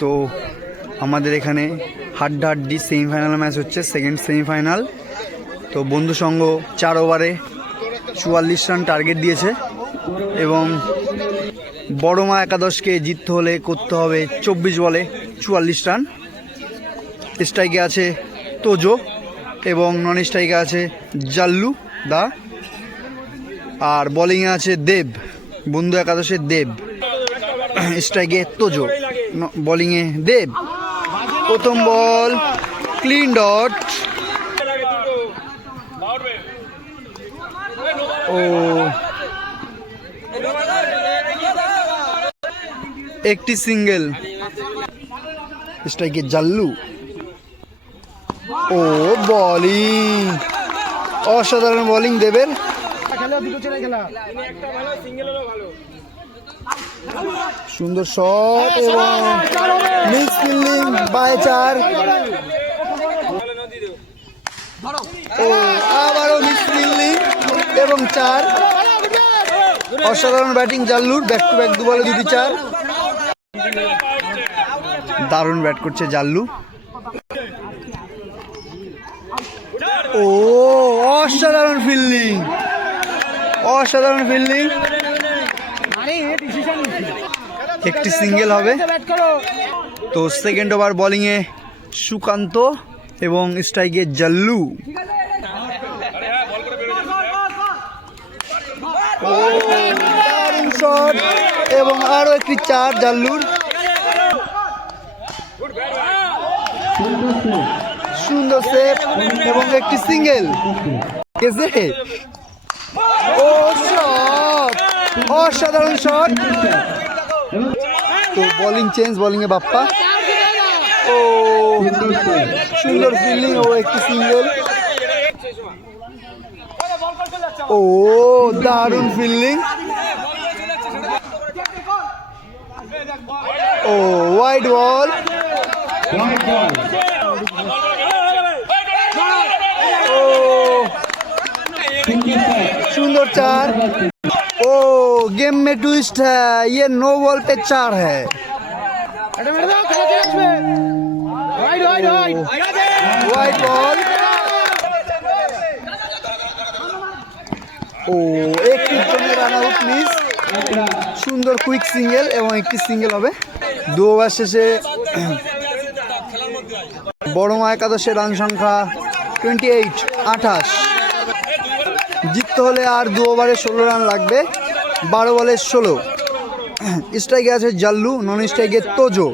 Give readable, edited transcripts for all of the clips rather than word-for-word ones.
তো আমাদের এখানে হাড্ডাহাড্ডি সেমিফাইনাল ম্যাচ হচ্ছে, সেকেন্ড সেমিফাইনাল। তো বন্ধু সংঘ 4 ওভারে 44 রান টার্গেট দিয়েছে এবং বড় মা একাদশকে জিততে হলে করতে হবে 24 বলে 44 রান। স্ট্রাইকে আছে তোজো এবং নন স্ট্রাইকে আছে জাল্লু দা, আর বোলিংয়ে আছে দেব, বন্ধু একাদশের দেব। স্ট্রাইকে তোজো, বোলিংয়ে দেব। প্রথম বল ক্লিন ডট, ও একটি সিঙ্গেল। স্ট্রাইকে জাল্লু, ও বোলিং, অসাধারণ বোলিং দেবের। সুন্দর শট এবং মিস ফিল্ডিং বাই 4। ও আবারও মিস ফিল্ডিং এবং 4। অসাধারণ ব্যাটিং জাল্লুর, ব্যাক টু ব্যাক 2 বলে 2টি 4। দারুণ ব্যাট করছে জাল্লু। ও অসাধারণ ফিল্ডিং, অসাধারণ ফিল্ডিং। একটি সিঙ্গেল হবে। তো সেকেন্ড ওভার বোলিংয়ে সুকান্ত এবং স্ট্রাইকে জাল্লু। দারুণ শট এবং আরো একটি 4 জাল্লুর। সুন্দর সেভ এবং একটি সিঙ্গেল। ও শট, অসাধারণ শট। তো বোলিং চেঞ্জ, বোলিংয়ে বাপ্পা। ও সুন্দর ফিল্ডিং ও একটি সিঙ্গেল। ও দারুণ ফিল্ডিং। ও ওয়াইড বল। ও सुंदर 4। ओ गेम में ट्विस्ट है, ये नो बॉल पे 4 है। Wide ball. ओ एक রান আউট মিস। সুন্দর কুইক সিঙ্গেল এবং একটি সিঙ্গেল হবে। 2 ওভার শেষে বড় মা একাদশের রান সংখ্যা 28। জিততে হলে আর 2 ওভারে 16 রান লাগবে, 12 বলে 16। স্ট্রাইকে আছে জাল্লু, নন স্ট্রাইকে তোজো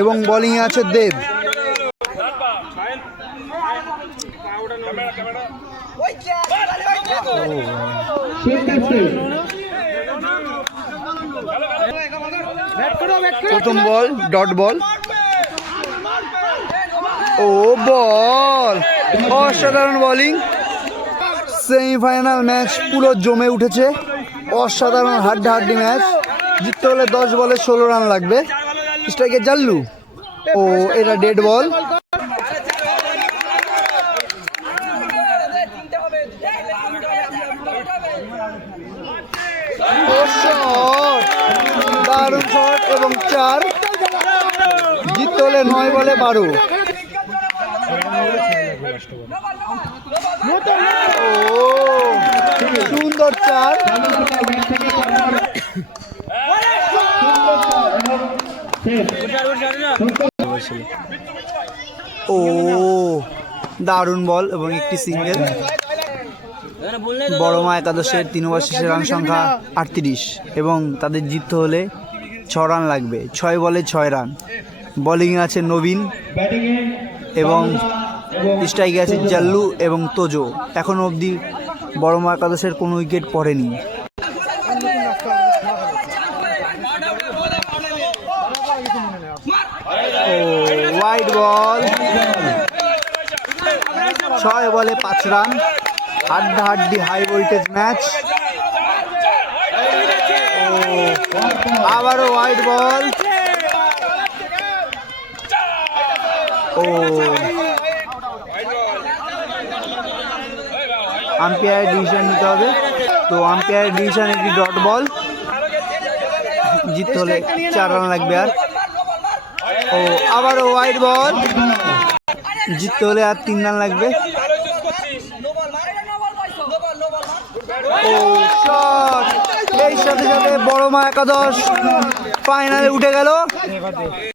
এবং বোলিংয়ে আছে দেব। প্রথম বল ডট বল। ও বল, অসাধারণ বোলিং। সেমিফাইনাল ম্যাচ পুরো জমে উঠেছে, অসাধারণ হাড্ডাহাড্ডি ম্যাচ। জিততে হলে 10 বলে 16 রান লাগবে। স্ট্রাইকে জাল্লু, ও এটা ডেড বল। দারুণ শট এবং 4। জিততে হলে 9 বলে 12। ও সুন্দর 4। ও দারুণ বল এবং একটি সিঙ্গেল। বড় মা একাদশের 3 ওভার শেষে রান সংখ্যা 38 এবং তাদের জিততে হলে 6 রান লাগবে, 6 বলে 6 রান। বোলিংয়ে আছে নবীন এবং স্ট্রাইকে আছে জাল্লু এবং তোজো। এখনো অবধি বড় মা একাদশের কোনো উইকেট পড়েনি। ও ওয়াইড বল। 6 বলে 5 রান। হাড্ডাহাড্ডি হাই ভোল্টেজ ম্যাচ। ও আবারও ওয়াইড বল। ও আম্পায়ার ডিসিশন নিতে হবে। তো আম্পায়ার ডিসিশন একটি ডট বল। জিততে হলে 4 রান লাগবে আর। ও আবারও ওয়াইড বল, জিততে হলে আর 3 রান লাগবে। ও শট, এই সাথে সাথে বড় মা একাদশ ফাইনালে উঠে গেল।